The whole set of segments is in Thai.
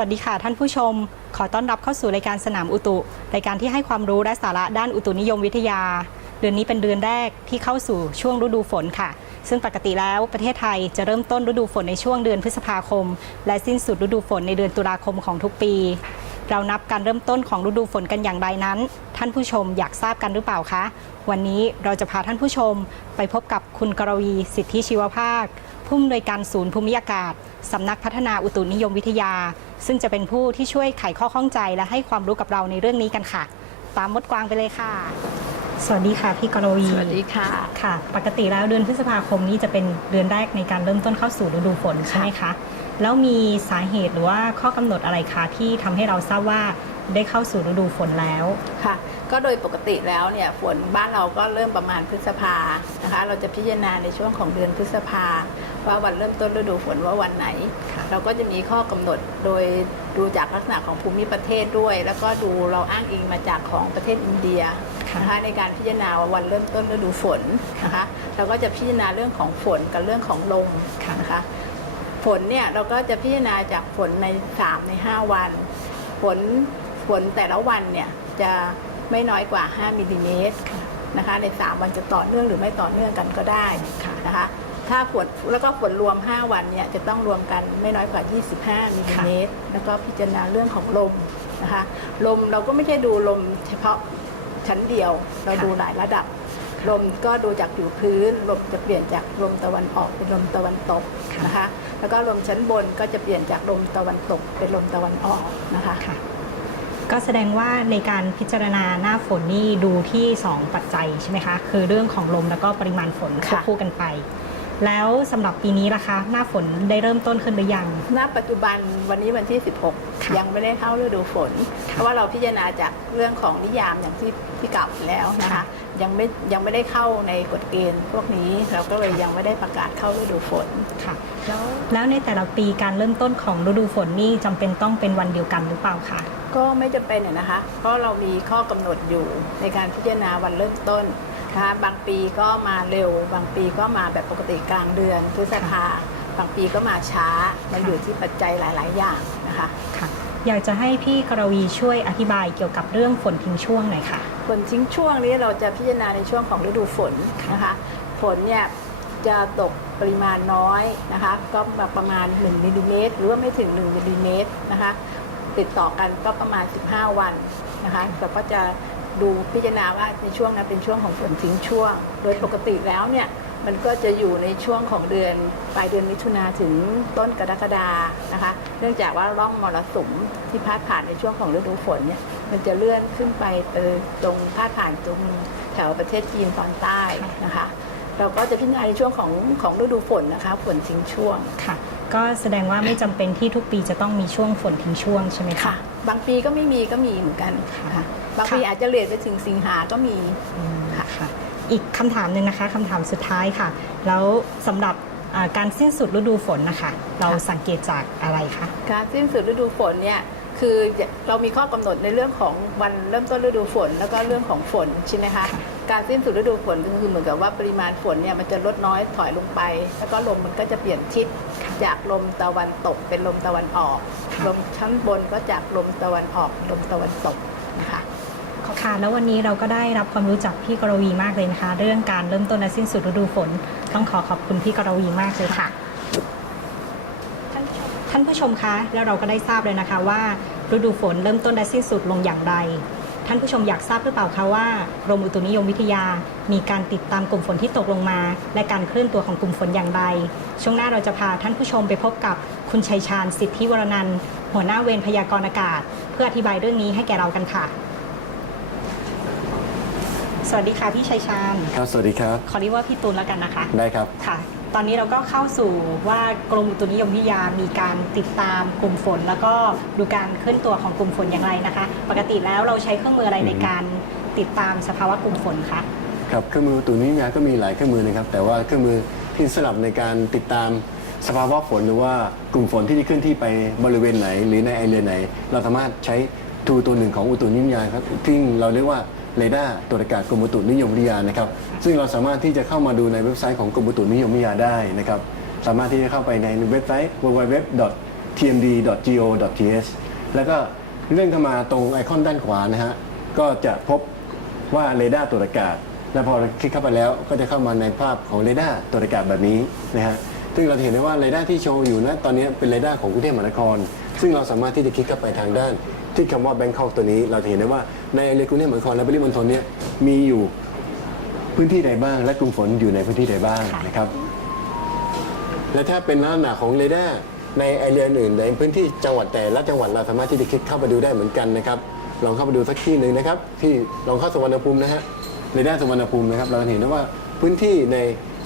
วัสดีค่ะท่านผู้ชม ขอต้อนรับเข้าสู่รายการสนามอุตุ รายการที่ให้ความรู้และสาระด้านอุตุนิยมวิทยา เดือนนี้เป็นเดือนแรกที่เข้าสู่ช่วงฤดูฝนค่ะ ซึ่งปกติแล้วประเทศไทยจะเริ่มต้นฤดูฝนในช่วงเดือนพฤษภาคม และสิ้นสุดฤดูฝนในเดือนตุลาคมของทุกปี เรานับการเริ่มต้นของฤดูฝนกันอย่างไรนั้น ท่านผู้ชมอยากทราบกันหรือเปล่าคะ วันนี้เราจะพาท่านผู้ชมไปพบกับคุณกรวีสิทธิชีวภาค ผู้อำนวยการศูนย์ภูมิอากาศสำนักพัฒนาอุตุนิยมวิทยา ซึ่งจะเป็นผู้ที่ช่วยไขข้อข้องใจและให้ความรู้กับเราในเรื่องนี้กันค่ะ ตามมดกวางไปเลยค่ะ สวัสดีค่ะพี่กรวีสวัสดีค่ะค่ะ ปกติแล้วเดือนพฤษภาคมนี้จะเป็นเดือนแรกในการเริ่มต้นเข้าสู่ฤดูฝนใช่ไหมคะแล้วมีสาเหตุหรือว่าข้อกำหนดอะไรคะที่ทำให้เราทราบว่า ได้เข้าสู่ฤดูฝนแล้ว ค่ะ ก็โดยปกติแล้วเนี่ยฝนบ้านเราก็เริ่มประมาณพฤษภานะคะ เราจะพิจารณาในช่วงของเดือนพฤษภาว่าวันเริ่มต้นฤดูฝนว่าวันไหนค่ะเราก็จะมีข้อกำหนดโดยดูจากลักษณะของภูมิประเทศด้วย แล้วก็ดูเราอ้างอิงมาจากของประเทศอินเดียค่ะนะคะในการพิจารณาว่าวันเริ่มต้นฤดูฝนนะคะเราก็จะพิจารณาเรื่องของฝนกับเรื่องของลมค่ะนะคะฝนเนี่ยเราก็จะพิจารณาจากฝนใน 3 ใน 5 วัน ฝน ฝนแต่ละวันเนี่ยจะไม่น้อยกว่า 5มิลลิเมตรนะคะใน 3 วันจะต่อเนื่องหรือไม่ต่อเนื่องกันก็ได้ค่ะนะคะถ้าฝนแล้วก็ฝนรวม 5 วันเนี่ยจะต้องรวมกันไม่น้อยกว่า 25มิลลิเมตรแล้วก็พิจารณาเรื่องของลมนะคะลมเราก็ไม่ใช่ดูลมเฉพาะชั้นเดียว เราดูหลายระดับ ลมก็ดูจากผิวพื้น ลมจะเปลี่ยนจากลมตะวันออกเป็นลมตะวันตกนะคะ แล้วก็ลมชั้นบนก็จะเปลี่ยนจากลมตะวันตกเป็นลมตะวันออกนะคะ ก็แสดงว่าในการพิจารณาหน้าฝนนี่ดูที่ 2 ปัจจัยใช่ไหมคะ คือเรื่องของลมแล้วก็ปริมาณฝนควบค่ะคู่กันไป แล้วสำหรับปีนี้ล่ะคะ หน้าฝนได้เริ่มต้นขึ้นหรือยัง ณปัจจุบันวันนี้วันที่ ค่ะ16 ยังไม่ได้เข้าฤดูฝน เพราะว่าเราพิจารณาจากเรื่องของนิยามอย่างที่ที่กล่าวไปแล้วนะคะค่ะยังไม่ยังไม่ได้เข้าในกฎเกณฑ์พวกนี้เราก็เลยยังไม่ได้ประกาศเข้าฤดูฝนค่ะ แล้วแล้วในแต่ละปีการเริ่มต้นของฤดูฝนนี่จำเป็นต้องเป็นวันเดียวกันหรือเปล่าคะก็ไม่จำเป็นอะนะคะ เพราะเรามีข้อกำหนดอยู่ในการพิจารณาวันเริ่มต้น นะคะ บางปีก็มาเร็ว บางปีก็มาแบบปกติกลางเดือนพฤษภาบางปีก็มาช้า มันอยู่ที่ปัจจัยหลาย ๆ อย่างนะคะค่ะอยากจะให้พี่กรวีช่วยอธิบายเกี่ยวกับเรื่องฝนทิ้งช่วงหน่อยค่ะ ฝนทิ้งช่วงนี้เราจะพิจารณาในช่วงของฤดูฝนนะคะ ฝนเนี่ยจะตกปริมาณน้อยนะคะ ก็มาประมาณ1มิลลิเมตรหรือว่าไม่ถึง1มิลลิเมตรนะคะ ติดต่อกันก็ประมาณ 15 วันนะคะเราก็จะ ดูพิจารณาว่าในช่วงนั้นเป็นช่วงของฝนทิ้งช่วง โดยปกติแล้วเนี่ยมันก็จะอยู่ในช่วงของเดือนปลายเดือนมิถุนาถึงต้นกรกฎานะคะ เนื่องจากว่าร่องมรสุมที่พาดผ่านในช่วงของฤดูฝนเนี่ยมันจะเลื่อนขึ้นไปเออตรงพาดผ่านตรงแถวประเทศจีนตอนใต้นะคะ เราก็จะพิจารณาในช่วงของของฤดูฝนนะคะ ฝนทิ้งช่วงค่ะ ก็แสดงว่าไม่จำเป็นที่ทุกปีจะต้องมีช่วงฝนทิ้งช่วงใช่ไหมคะค่ะบางปีก็ไม่มีก็มีเหมือนกันค่ะ บางปีอาจจะเลทไปถึงสิงหาก็มีอืมค่ะ อีกคำถามหนึ่งนะคะคำถามสุดท้ายค่ะ แล้วสำหรับอ่าการสิ้นสุดฤดูฝนนะคะ เราสังเกตจากอะไรคะการสิ้นสุดฤดูฝนเนี่ยคือเรามีข้อกำหนดในเรื่องของวันเริ่มต้นฤดูฝน แล้วก็เรื่องของฝนใช่ไหมคะค่ะการสิ้นสุดฤดูฝนก็คือเหมือนกับว่าปริมาณฝนเนี่ยมันจะลดน้อยถอยลงไป แล้วก็ลมมันก็จะเปลี่ยนทิศจากลมตะวันตกเป็นลมตะวันออก ลมชั้นบนก็จากลมตะวันออกลมตะวันตกนะคะ ค่ะ แล้ววันนี้เราก็ได้รับความรู้จากพี่กรวีมากเลยนะคะ เรื่องการเริ่มต้นและสิ้นสุดฤดูฝน ต้องขอขอบคุณพี่กรวีมากเลยค่ะท่านผู้ชมท่านผู้ชมคะ แล้วเราก็ได้ทราบเลยนะคะว่า ฤดูฝนเริ่มต้นและสิ้นสุดลงอย่างไร ท่านผู้ชมอยากทราบหรือเปล่าคะว่ากรมอุตุนิยมวิทยา มีการติดตามกลุ่มฝนที่ตกลงมา และการเคลื่อนตัวของกลุ่มฝนอย่างไร ช่วงหน้าเราจะพาท่านผู้ชมไปพบกับคุณชัยชาญสิทธิวรนันท์หัวหน้าเวรพยากรณ์อากาศ เพื่ออธิบายเรื่องนี้ให้แก่เรากันค่ะ สวัสดีค่ะพี่ชัยชาญครับสวัสดีครับ ขอเรียกว่าพี่ตูนแล้วกันนะคะ ได้ครับ ค่ะ ตอนนี้เราก็เข้าสู่ว่ากรมอุตุนิยมวิทยามีการติดตามกลุ่มฝน แล้วก็ดูการเคลื่อนตัวของกลุ่มฝนอย่างไรนะคะ ปกติแล้วเราใช้เครื่องมืออะไรอือฮึในการติดตามสภาวะกลุ่มฝนคะ ครับ เครื่องมือตัวนี้เนี่ยก็มีหลายเครื่องมือนะครับ แต่ว่าเครื่องมือที่สลับในการติดตามสภาวะฝนหรือว่ากลุ่มฝนที่เคลื่อนที่ไปบริเวณไหน หรือในไอเรียไหน เราสามารถใช้ทูตัวหนึ่งของอุตุนิยมวิทยาครับที่เราเรียกว่า เรดาร์ตรวจอากาศกรมอุตุนิยมวิทยานะครับ ซึ่งเราสามารถที่จะเข้ามาดูในเว็บไซต์ของกรมอุตุนิยมวิทยาได้นะครับ สามารถที่จะเข้าไปในเว็บไซต์ www tmd.go.th แล้วก็เลื่อนเข้ามาตรงไอคอนด้านขวานะฮะ ก็จะพบว่าเรดาร์ตรวจอากาศ แล้วพอคลิกเข้าไปแล้วก็จะเข้ามาในภาพของเรดาร์ตรวจอากาศแบบนี้นะฮะ ซึ่งเราเห็นได้ว่าเรดาร์ที่โชว์อยู่นะตอนนี้เป็นเรดาร์ของกรุงเทพมหานคร ซึ่งเราสามารถที่จะคลิกเข้าไปทางด้าน ที่คำว่าแบงคอกตัวนี้เราจะเห็นได้ว่าในเรกรุงเทพมหานครและปริมณฑลเนี่ยมีอยู่พื้นที่ใดบ้าง และกลุ่มฝนอยู่ในพื้นที่ใดบ้างค่ะนะครับ และถ้าเป็นลักษณะของเรดาร์ในไอเรียอื่นในพื้นที่จังหวัดแต่ละจังหวัดเราสามารถที่จะคลิกเข้าไปดูได้เหมือนกันนะครับลองเข้าไปดูสักที่หนึ่งนะครับ ที่ลองเข้าสุวรรณภูมินะฮะเรดาร์สุวรรณภูมินะครับ เราจะเห็นได้ว่าพื้นที่ใน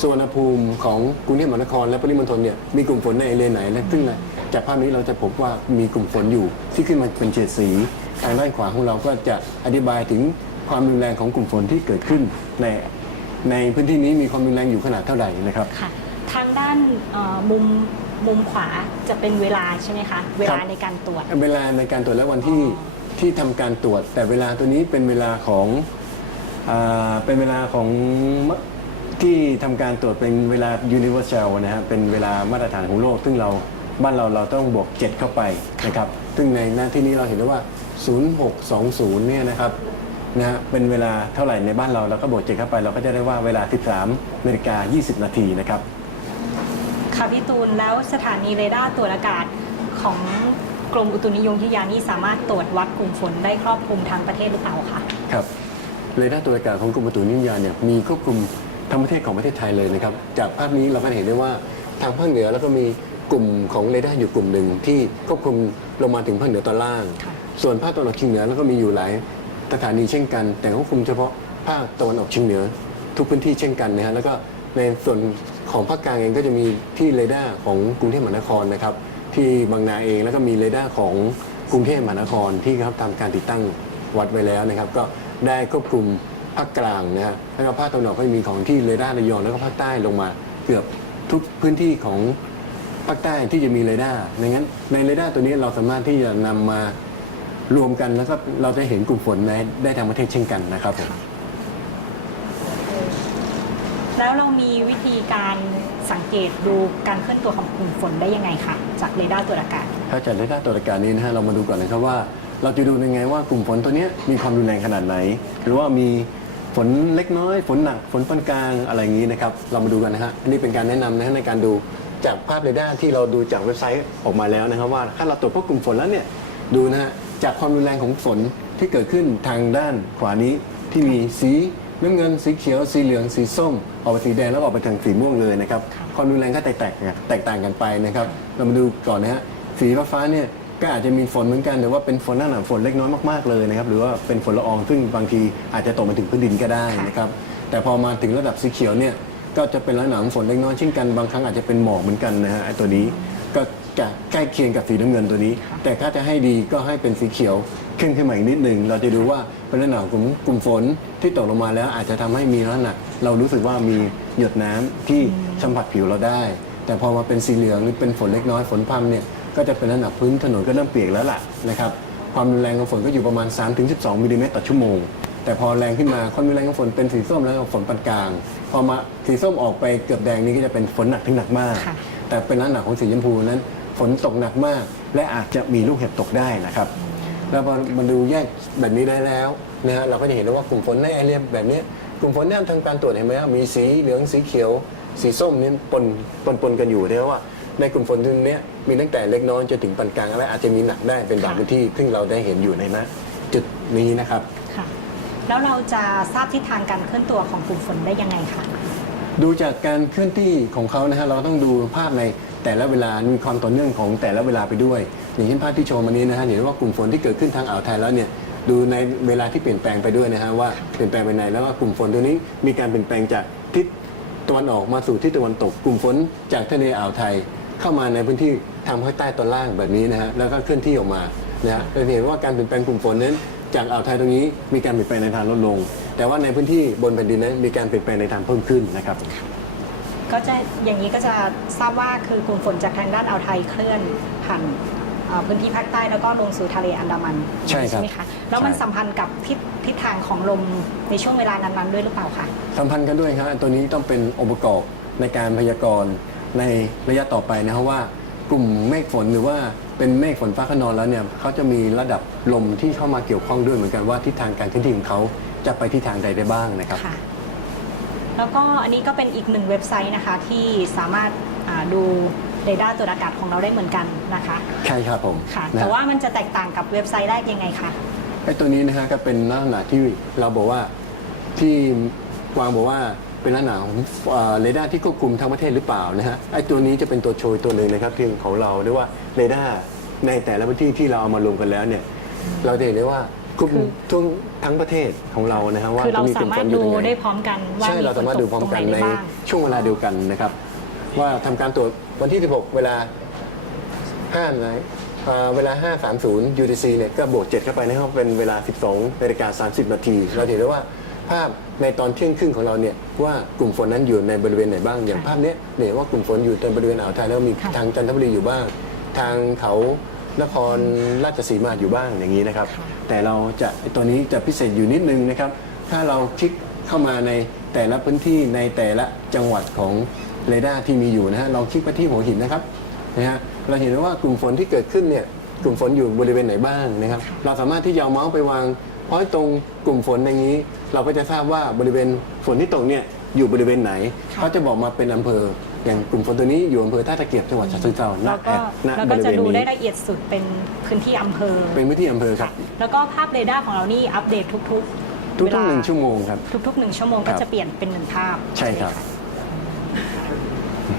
สุวรรณภูมิของกรุงเทพมหานครและปริมณฑลเนี่ยมีกลุ่มฝนในเรียไหนและซึ่งจากภาพนี้เราจะพบว่ามีกลุ่มฝนอยู่ที่ขึ้นมาเป็นเฉดสี ทางด้านขวาของเราก็จะอธิบายถึงความรุนแรงของกลุ่มฝนที่เกิดขึ้น ในในพื้นที่นี้มีความรุนแรงอยู่ขนาดเท่าไหร่นะครับ ค่ะ ทางด้านเอ่อมุมมุมขวาจะเป็นเวลาใช่ไหมคะ เวลาในการตรวจ เวลาในการตรวจและวันที่ที่ทำการตรวจ แต่เวลาตัวนี้เป็นเวลาของอาเป็นเวลาของ ที่ทำการตรวจเป็นเวลา universal นะฮะเป็นเวลามาตรฐานของโลก ซึ่งเราบ้านเราเราต้องบวก 7 เข้าไปนะครับซึ่งในหน้าที่นี้เราเห็นได้ว่า 0620 เนี่ยนะครับนะฮะเป็นเวลาเท่าไหร่ในบ้านเราเราก็บวก 7 เข้าไป เราก็จะได้ว่าเวลา 13นาฬิกา 20 นาทีนะครับค่ะพี่ตูนแล้วสถานีเรดาร์ตรวจอากาศของกรมอุตุนิยมวิทยานี่สามารถตรวจวัดกลุ่มฝนได้ครอบคลุมทั้งประเทศหรือเปล่าคะครับเรดาร์ตรวจอากาศของกรมอุตุนิยมวิทยาเนี่ยมีควบคุม ทั้งประเทศของประเทศไทยเลยนะครับ จากภาพนี้เราก็เห็นได้ว่าทางภาคเหนือแล้วก็มีกลุ่มของเรดาร์อยู่กลุ่มหนึ่งที่ควบคุมลงมาถึงภาคเหนือตอนล่างค่ะส่วนภาคตะวันออกเฉียงเหนือแล้วก็มีอยู่หลายสถานีเช่นกัน แต่ควบคุมเฉพาะภาคตะวันออกเฉียงเหนือ ทุกพื้นที่เช่นกันนะฮะแล้วก็ในส่วนของภาคกลางเองก็จะมีที่เรดาร์ของกรุงเทพมหานครนะครับที่บางนาเองแล้วก็มีเรดาร์ของกรุงเทพมหานครที่เขาทำการติดตั้งวัดไว้แล้วนะครับ ก็ได้ควบคุม ภาคกลางนะฮะแล้วก็ภาคตะวันออกก็มีของที่เรดาร์ระยองแล้วก็ภาคใต้ลงมา เกือบทุกพื้นที่ของภาคใต้ที่จะมีเรดาร์ในงั้นในเรดาร์ตัวนี้เราสามารถที่จะนำมารวมกันแล้วก็เราจะเห็นกลุ่มฝนในได้ทางประเทศเช่นกันนะครับผม แล้วเรามีวิธีการสังเกตดูการเคลื่อนตัวของกลุ่มฝนได้ยังไงคะจากเรดาร์ตรวจอากาศ ถ้าจากเรดาร์ตรวจอากาศนี้นะฮะเรามาดูก่อนนะครับว่า เราจะดูยังไงว่ากลุ่มฝนตัวเนี้ยมีความรุนแรงขนาดไหน หรือว่ามี ฝนเล็กน้อย ฝนหนัก ฝนปานกลางอะไรอย่างนี้นะครับ เรามาดูกันนะฮะอันนี้เป็นการแนะนำนะฮะในการดูจากภาพเรดาร์ที่เราดูจากเว็บไซต์ออกมาแล้วนะครับ ว่าถ้าเราตรวจพวกกลุ่มฝนแล้วเนี่ยดูนะฮะจากความรุนแรงของฝนที่เกิดขึ้นทางด้านขวานี้ที่มีสีน้ำเงินสีเขียว สีเหลืองสีส้ม ออกไปสีแดงแล้วออกไปทางสีม่วงเลยนะครับความรุนแรงก็แตกต่างกันแตกต่างกันไปนะครับ เรามาดูก่อนนะฮะสีฟ้าๆเนี่ย ก็อาจจะมีฝนเหมือนกันแต่ว่าเป็นฝนหน้าหนาฝนเล็กน้อยมากๆเลยนะครับหรือว่าเป็นฝนละอองซึ่งบางทีอาจจะตกมาถึงพื้นดินก็ได้นะครับแต่พอมาถึงระดับสีเขียวเนี่ยก็จะเป็นลักษณะของฝนเล็กน้อยเช่นกันบางครั้งอาจจะเป็นหมอกเหมือนกันนะฮะไอ้ตัวนี้ก็จะใกล้เคียงกับสีน้ำเงินตัวนี้ แต่ถ้าจะให้ดีก็ให้เป็นสีเขียวขึ้นขึ้นมาอีกนิดหนึ่งเราจะดูว่าเป็นลักษณะของกลุ่มฝนที่ตกลงมาแล้วอาจจะทำให้มีลักษณะเรารู้สึกว่ามีหยดน้ำที่สัมผัสผิวเราได้ แต่พอมาเป็นสีเหลืองหรือเป็นฝนเล็กน้อยฝนพรำเนี่ย ก็จะเป็นลักษณะพื้นถนนก็เริ่มเปียกแล้วล่ะนะครับความรุนแรงของฝนก็อยู่ประมาณ 3-12มิลลิเมตรต่อชั่วโมง แต่พอแรงขึ้นมาความรุนแรงของฝนเป็นสีส้มแล้วก็ฝนปานกลาง พอมาสีส้มออกไปเกือบแดงนี่ก็จะเป็นฝนหนักถึงหนักมากค่ะแต่เป็นลักษณะของสีชมพูนั้น ฝนตกหนักมาก และอาจจะมีลูกเห็บตกได้นะครับ แล้วพอมาดูแยกแบบนี้ได้แล้วนะฮะเราก็จะเห็นได้ว่ากลุ่มฝนในแอเรียแบบนี้กลุ่มฝนเนี่ยทางการตรวจเห็นไหมว่ามีสีเหลืองสีเขียว สีส้มนี่ปนปนปนกันอยู่เรียกว่า ในกลุ่มฝนตรงเนี้ยมีตั้งแต่เล็กน้อยจนถึงปานกลางและอาจจะมีหนักได้เป็นบางค่ะพื้นที่ซึ่งเราได้เห็นอยู่ในนะจุดนี้นะครับค่ะแล้วเราจะทราบทิศทางการเคลื่อนตัวของกลุ่มฝนได้ยังไงคะดูจากการเคลื่อนที่ของเขานะฮะเราต้องดูภาพในแต่ละเวลามีความต่อเนื่องของแต่ละเวลาไปด้วย อย่างเช่นภาพที่โชว์มานี้นะฮะเห็นว่ากลุ่มฝนที่เกิดขึ้นทางอ่าวไทยแล้วเนี่ยดูในเวลาที่เปลี่ยนแปลงไปด้วยนะฮะว่าเปลี่ยนแปลงไปไหนแล้วก็กลุ่มฝนตัวนี้มีการเปลี่ยนแปลงจากทิศตะวันออกมาสู่ทิศตะวันตก กลุ่มฝนจากทะเลอ่าวไทย เข้ามาในพื้นที่ทางภาคใต้ตอนล่างแบบนี้นะฮะแล้วก็เคลื่อนที่ออกมานะฮะเราเห็นว่าการเปลี่ยนแปลงกลุ่มฝนนั้น จากอ่าวไทยตรงนี้มีการเปลี่ยนแปลงในทางลดลง แต่ว่าในพื้นที่บนแผ่นดินนั้นมีการเปลี่ยนแปลงในทางเพิ่มขึ้นนะครับ ก็จะอย่างนี้ก็จะทราบว่าคือกลุ่มฝนจากทางด้านอ่าวไทยเคลื่อนผ่านเอ่อพื้นที่ภาคใต้แล้วก็ลงสู่ทะเลอันดามันใช่ครับไหมคะแล้วมันใช่สัมพันธ์กับทิศทิศทางของลมในช่วงเวลานั้นๆด้วยหรือเปล่าคะสัมพันธ์กันด้วยครับตัวนี้ต้องเป็นองค์ประกอบในการพยากรณ์ ในระยะต่อไปนะครับว่ากลุ่มเมฆฝนหรือว่าเป็นเมฆฝนฟ้าขนองแล้วเนี่ยเขาจะมีระดับลมที่เข้ามาเกี่ยวข้องด้วยเหมือนกันว่าทิศทางการเคลื่อนที่ของเขาจะไปทิศทางใดได้บ้างนะครับ ค่ะ แล้วก็อันนี้ก็เป็นอีกหนึ่งเว็บไซต์นะคะที่สามารถอ่าดูเรดาร์ตรวจอากาศของเราได้เหมือนกันนะคะใช่ครับผมค่ะ นะแต่ว่ามันจะแตกต่างกับเว็บไซต์แรกยังไงคะ ไอ้ตัวนี้นะฮะก็เป็นลักษณะที่เราบอกว่าที่วางบอกว่า เป็นลักษณะของเอ่อเรดาร์ที่ควบคุมทั้งประเทศหรือเปล่านะฮะไอ้ตัวนี้จะเป็นตัวโชยตัวหนึ่งนะครับที่ของเราเรียกว่าเรดาร์ในแต่ละพื้นที่ที่เราเอามารวมกันแล้วเนี่ยเราจะเห็นได้ว่าควบคุมทั่วทั้งประเทศของเรานะฮะว่าคือเราจะมีกสาลุ่มมาฝรถนอยู่ดูตรงไหนได้พร้อมกันว่าใช่มีเราฝสานมารถตดูกพร้อตมรงไหกันนได้ในบ้างช่วงเวลาเดียวกันนะครับ ว่าทำการตรวจวันที่ 16 เวลา5นะอ่าเวลา 5.30 UTC เนี่ยก็บวก 7 เข้าไปนะครับเป็นเวลา 12นาฬิกา30 นาที เราจะเห็นได้ว่า ภาพในตอนเที่ยงครึ่งของเราเนี่ยว่ากลุ่มฝนนั้นอยู่ในบริเวณไหนบ้าง อย่างภาพเนี้ยเนี่ยว่ากลุ่มฝนอยู่ในบริเวณอ่าวไทยแล้วมีค่ะทางจันทบุรีอยู่บ้าง ทางเขานครราชสีมาอยู่บ้างอย่างนี้นะครับ แต่เราจะตัวนี้จะพิเศษอยู่นิดนึงนะครับ ถ้าเราคลิกเข้ามาในแต่ละพื้นที่ในแต่ละจังหวัดของเรดาร์ที่มีอยู่นะฮะลองคลิกไปที่หัวหินนะครับนะฮะเราเห็นได้ว่ากลุ่มฝนที่เกิดขึ้นเนี่ยกลุ่มฝนอยู่บริเวณไหนบ้างนะครับ เราสามารถที่จะเอาเมาส์ไปวาง เพราะตรงกลุ่มฝนอย่างนี้ เราก็จะทราบว่าบริเวณฝนที่ตกเนี่ยอยู่บริเวณไหนเขาจะบอกมาเป็นอำเภออย่างกลุ่มฝนตัวนี้อยู่อำเภอท่าตะเกียบจังหวัดฉะเชิงเทราณแล้วแอก็ดณแล้วบก็ริจะเวณดูได้นี้ละเอียดสุดเป็นพื้นที่อำเภอ เป็นพื้นที่อำเภอครับแล้วก็ภาพเรดาร์ของเรานี่อัปเดตทุกๆทุเวกลาๆหนึ่งชั่วโมงครับ ทุกๆหนึ่งชั่วโมงครัก็บ จะเปลี่ยนเป็นหนึ่งภาพ ใช่ครับ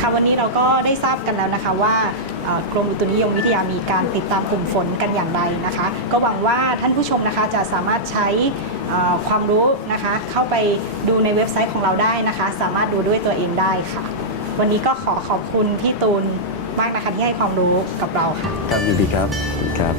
ค่ะวันนี้เราก็ได้ทราบกันแล้วนะคะว่าเอ่อ กรมอุตุนิยมวิทยามีการติดตามกลุ่มฝนกันอย่างไรนะคะ ก็หวังว่าท่านผู้ชมนะคะจะสามารถใช้ความรู้นะคะเข้าไปดูในเว็บไซต์ของเราได้นะคะ สามารถดูด้วยตัวเองได้ค่ะ วันนี้ก็ขอขอบคุณพี่ตูนมากนะคะที่ให้ความรู้กับเราค่ะครับยินดีครับครับ